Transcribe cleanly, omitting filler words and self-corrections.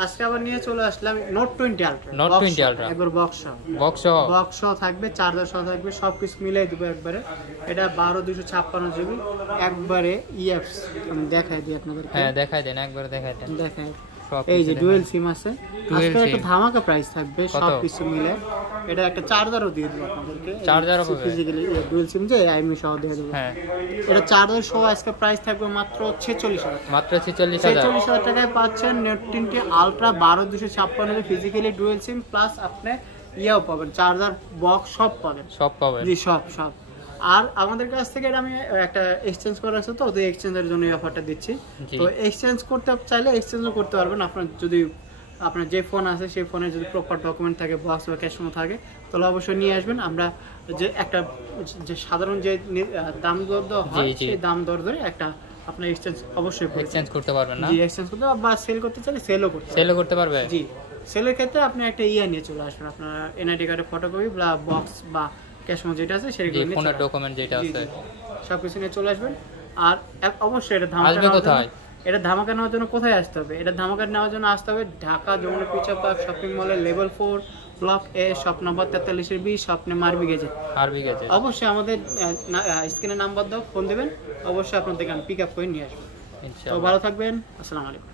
আজকে আবার নিয়ে চলে আসলাম নোট 20 আলট্রা। নোট 20 আলট্রা একবার বক্স থাকবে, চার্জার সহ থাকবে, সবকিছু মিলাই দেবো একবারে। এটা 12256 জিবি একবারে ইএফস। আমি দেখাই দিই আপনাদের। হ্যাঁ দেখাই দেন, একবার দেখাই দেন। দেখাই, এই যে ডুয়েল সিম আছে। আজকে একটা ধামাকা প্রাইস থাকবে সবকিছু মিলে। এটা একটা চার্জারও দিয়ে দেবো আপনাদেরকে, চার্জারও হবে ফিজিক্যালি ডুয়েল সিম যে আইএমআই সহ দিয়ে দেবো। হ্যাঁ, এটা চার্জার সহ আজকে প্রাইস থাকবে মাত্র 46,000, মাত্র 46,000 টাকায় পাচ্ছেন নোট 20 আলট্রা 12256 ফিজিক্যালি ডুয়েল সিম, প্লাস আপনি ইয়াও পাবেন, চার্জার বক্স সব পাবেন। জি সব। আর আমাদের কাছ থেকে এটা আমি একটা এক্সচেঞ্জ করা আছে, তো এক্সচেঞ্জের জন্য এই অফারটা দিচ্ছি। তো এক্সচেঞ্জ করতে চাইলে এক্সচেঞ্জও করতে পারবেন। আপনার যদি আপনার যে ফোন আছে সেই ফোনে যদি প্রপার ডকুমেন্ট থাকে, বক্স বা ক্যাশ মেমো থাকে, তাহলে অবশ্যই নিয়ে আসবেন। আমরা যে একটা যে সাধারণ যে দাম দর হয় সেই দাম দর ধরে একটা আপনার এক্সচেঞ্জ অবশ্যই এক্সচেঞ্জ করতে পারবেন না? জি, এক্সচেঞ্জ করতে বা সেল করতে চাইলে সেলও করতে পারবে। জি, সেলের ক্ষেত্রে আপনি একটা নিয়ে চলে আসবেন, আপনার এনআইডি কার্ডের ফটোকপি বা বক্স বা ক্যাশ মেমো যেটা আছে সেটা নিয়ে, ফোনের ডকুমেন্ট যেটা আছে সবকিছু নিয়ে চলে আসবেন। আর অবশ্যই এটা ধামাকা নেওয়ার জন্য কোথায় আসতে হবে? এটা ধামাকা নেওয়ার জন্য আসতে হবে Dhaka Jamuna Future Park shopping মলের level 4 block A, shop number 4320, স্বপ্নে মারবি গেছে। অবশ্যই আমাদের স্ক্রিনে নাম্বার দাও, ফোন দেবেন, অবশ্যই আপনাদেরকে আমি পিক আপ করে নিয়ে আসবো। তো ভালো থাকবেন, আসসালামু আলাইকুম।